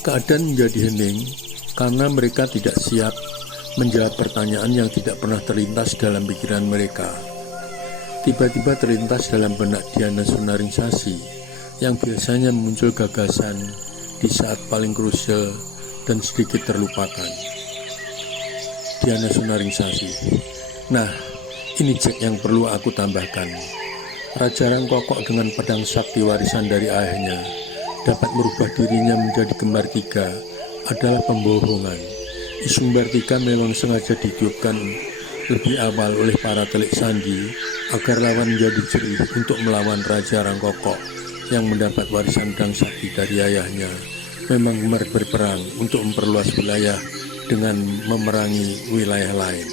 Keadaan menjadi hening karena mereka tidak siap menjawab pertanyaan yang tidak pernah terlintas dalam pikiran mereka. Tiba-tiba terlintas dalam benak Diana Sunaringsasi yang biasanya muncul gagasan di saat paling krusial dan sedikit terlupakan. Diana Sunaringsasi, nah ini Jack yang perlu aku tambahkan. Raja Rangkokok dengan pedang sakti warisan dari ayahnya dapat merubah dirinya menjadi kembar tiga adalah pembohongan. Isu kembar tiga memang sengaja ditiupkan lebih awal oleh para telik sandi agar lawan menjadi jerih untuk melawan Raja Rangkokok yang mendapat warisan pedang sakti dari ayahnya. Memang gemar berperang untuk memperluas wilayah dengan memerangi wilayah lain.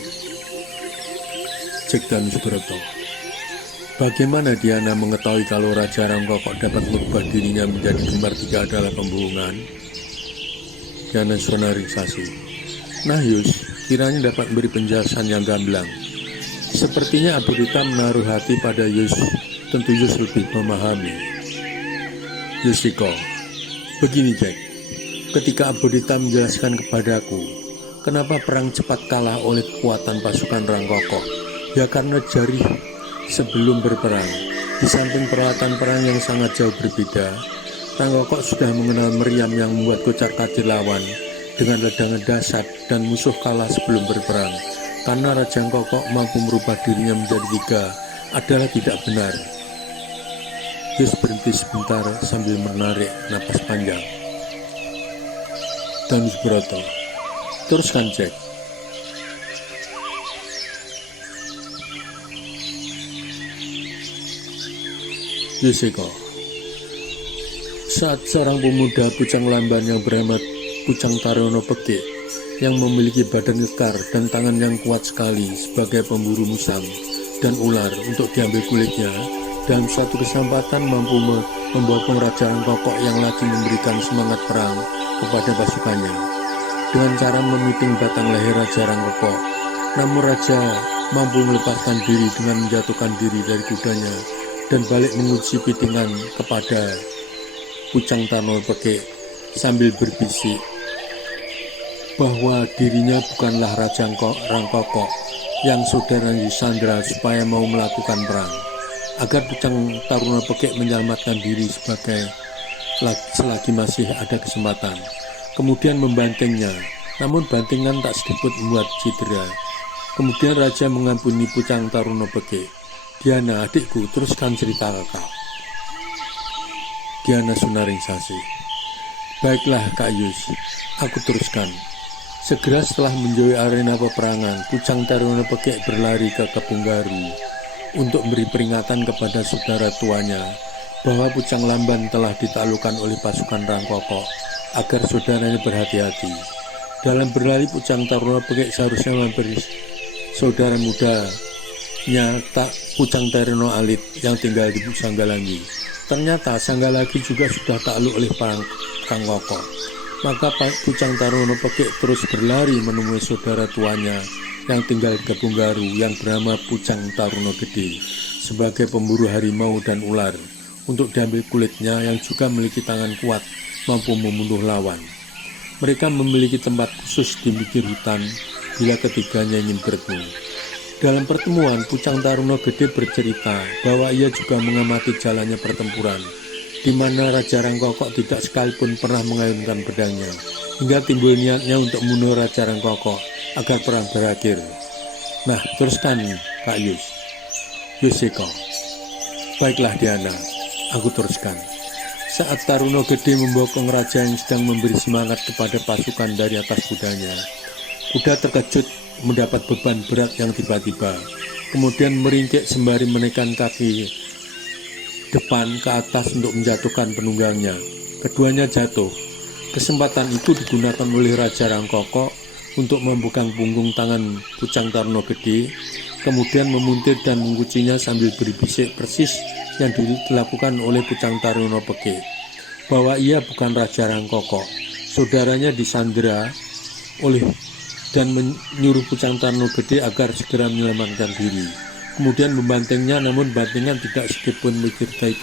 Jack dan Subroto. Bagaimana Diana mengetahui kalau Raja Rangkokok dapat merubah dirinya menjadi kembar tiga adalah pembohongan? Diana Sunaringsasi. Nah Yus, kiranya dapat memberi penjelasan yang gamblang. Sepertinya Abu Rita menaruh hati pada Yus, tentu Yus lebih memahami. Yusiko. Begini Jack, ketika Abu Rita menjelaskan kepadaku kenapa perang cepat kalah oleh kekuatan pasukan Rangkokok, ya karena jarih sebelum berperang. Di samping peralatan perang yang sangat jauh berbeda, Rangkokok sudah mengenal meriam yang membuat kocar-kacir lawan dengan ledangan dahsyat dan musuh kalah sebelum berperang. Karena Raja Rangkokok mampu merubah dirinya menjadi tiga adalah tidak benar. Yus berhenti sebentar sambil menarik napas panjang. Dan Subroto. Teruskan Jack. Yusiko. Saat seorang pemuda Pucang Lamban yang bernama Pucang Tarono Pekik yang memiliki badan kekar dan tangan yang kuat sekali sebagai pemburu musang dan ular untuk diambil kulitnya, dalam suatu kesempatan mampu membawa Raja Rangkokok yang lagi memberikan semangat perang kepada pasukannya dengan cara memiting batang leher Raja Rangkokok. Namun Raja mampu melepaskan diri dengan menjatuhkan diri dari kudanya dan balik menguji pitingan kepada Pucang Tarono Pekik sambil berbisik bahwa dirinya bukanlah Raja Rangkokok yang saudaranya disandra supaya mau melakukan perang, agar Pucang Tarono Pekik menyelamatkan diri selagi masih ada kesempatan. Kemudian membantingnya, namun bantingan tak sedikit membuat cedera. Kemudian Raja mengampuni Pucang Tarono Pekik. Diana, adikku, teruskan cerita kakak. Diana Sunaringsasi. Baiklah Kak Yus, aku teruskan. Segera setelah menjauhi arena peperangan, Pucang Tarono Pekik berlari ke Kebun Garu untuk memberi peringatan kepada saudara tuanya bahwa Pucang Lamban telah ditaklukkan oleh pasukan Rangkokok agar saudaranya berhati-hati. Dalam berlari, Pucang Tarono Pekik seharusnya memperi saudara mudanya Pucang Tarono Alit yang tinggal di Sanggalangi. Ternyata Sanggalagi juga sudah takluk oleh Rangkokok. Maka Pucang Tarono Pekik terus berlari menemui saudara tuanya yang tinggal di Kebun Garu yang bernama Pucang Tarono Gede sebagai pemburu harimau dan ular untuk diambil kulitnya, yang juga memiliki tangan kuat mampu membunuh lawan. Mereka memiliki tempat khusus di pinggir hutan bila ketiganya ingin berburu. Dalam pertemuan, Pucang Tarono Gede bercerita bahwa ia juga mengamati jalannya pertempuran, di mana Raja Rangkokok tidak sekalipun pernah mengayunkan pedangnya, hingga timbul niatnya untuk membunuh Raja Rangkokok agar perang berakhir. Nah, teruskan Kak Yus. Yusiko. Baiklah Diana, aku teruskan. Saat Tarono Gede membokong raja yang sedang memberi semangat kepada pasukan dari atas kudanya, kuda terkejut mendapat beban berat yang tiba-tiba, kemudian meringkik sembari menekan kaki depan ke atas untuk menjatuhkan penunggangnya. Keduanya jatuh. Kesempatan itu digunakan oleh Raja Rangkokok untuk membungkam punggung tangan Pucang Tarono Gede, kemudian memuntir dan mengucinya sambil berbisik persis yang dilakukan oleh Pucang Tarono Pekik, bahwa ia bukan Raja Rangkokok. Saudaranya disandera oleh dan menyuruh Pucang Tarono Gede agar segera menyelamatkan diri. Kemudian membantingnya, namun bantingan tidak sedikit pun mencintai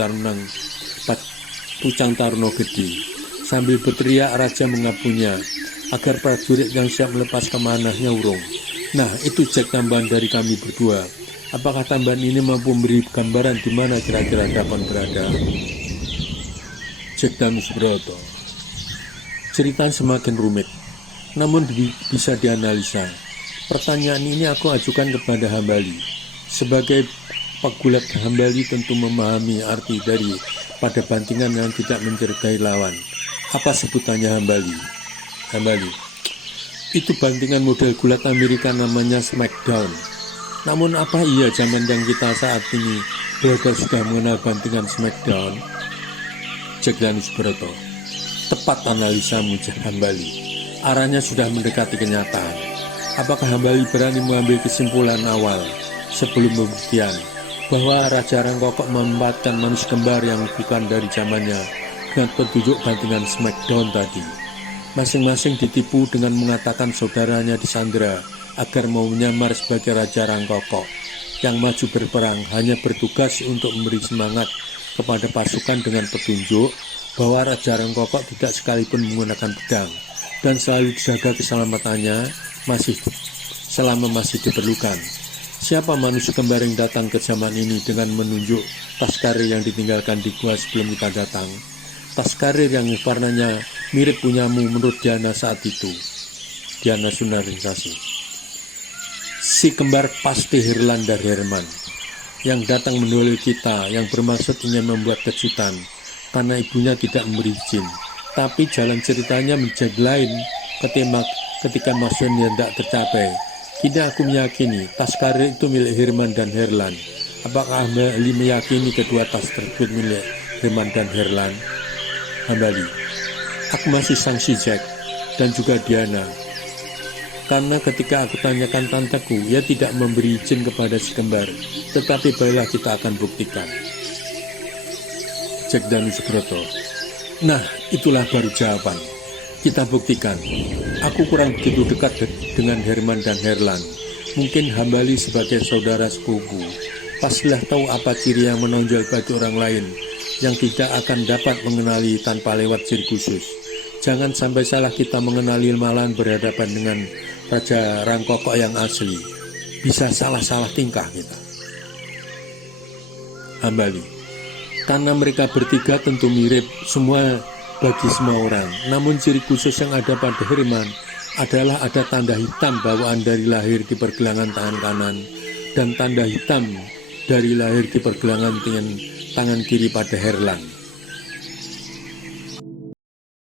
Pucang Tarono Gede Sambil berteriak, raja mengapunya agar prajurit yang siap melepaskan manahnya urung. Nah, itu Jack tambahan dari kami berdua. Apakah tambahan ini mampu memberi gambaran di mana kira-kira Dapon berada? Jack dan Subroto. Cerita semakin rumit, namun bisa dianalisa. Pertanyaan ini aku ajukan kepada Hambali. Sebagai pegulat, Hambali tentu memahami arti dari pada bantingan yang tidak mencederai lawan. Apa sebutannya Hambali? Hambali, itu bantingan model gulat Amerika namanya Smackdown. Namun apa iya zaman yang kita saat ini berada sudah mengenal bantingan Smackdown? Jack dan Subroto. Tepat analisamu, Hambali. Arahnya sudah mendekati kenyataan. Apakah Hambali berani mengambil kesimpulan awal sebelum pembuktian bahwa Raja Rangkokok memanfaatkan manusia kembar yang bukan dari zamannya dengan petunjuk bantingan Smackdown tadi? Masing-masing ditipu dengan mengatakan saudaranya disandera agar mau menyamar sebagai Raja Rangkokok yang maju berperang hanya bertugas untuk memberi semangat kepada pasukan dengan petunjuk bahwa Raja Rangkokok tidak sekalipun menggunakan pedang dan selalu dijaga keselamatannya selama masih diperlukan. Siapa manusia kembar yang datang ke zaman ini dengan menunjuk tas karir yang ditinggalkan di gua sebelum kita datang? Tas karir yang warnanya mirip punyamu menurut Diana saat itu. Diana Sunaringkasi. Si kembar pasti Herlan dan Herman yang datang menolong kita, yang bermaksud ingin membuat kejutan karena ibunya tidak memberi izin. Tapi jalan ceritanya menjadi lain ketika maksudnya tidak tercapai. Kini aku meyakini tas karir itu milik Herman dan Herlan. Apakah Hambali meyakini kedua tas tersebut milik Herman dan Herlan? Hambali, aku masih sangsi Jack dan juga Diana, karena ketika aku tanyakan tanteku, ia tidak memberi izin kepada si kembar. Tetapi baiklah, kita akan buktikan. Jack dan Subroto. Nah, itulah baru jawaban. Kita buktikan. Aku kurang begitu dekat dengan Herman dan Herlan. Mungkin Hambali sebagai saudara sepupu pastilah tahu apa ciri yang menonjol bagi orang lain yang tidak akan dapat mengenali tanpa lewat ciri khusus. Jangan sampai salah kita mengenali malahan berhadapan dengan Raja Rangkokok yang asli. Bisa salah-salah tingkah kita. Hambali, karena mereka bertiga tentu mirip semua bagi semua orang. Namun ciri khusus yang ada pada Herman adalah ada tanda hitam bawaan dari lahir di pergelangan tangan kanan dan tanda hitam dari lahir di pergelangan tangan kiri pada Herlan.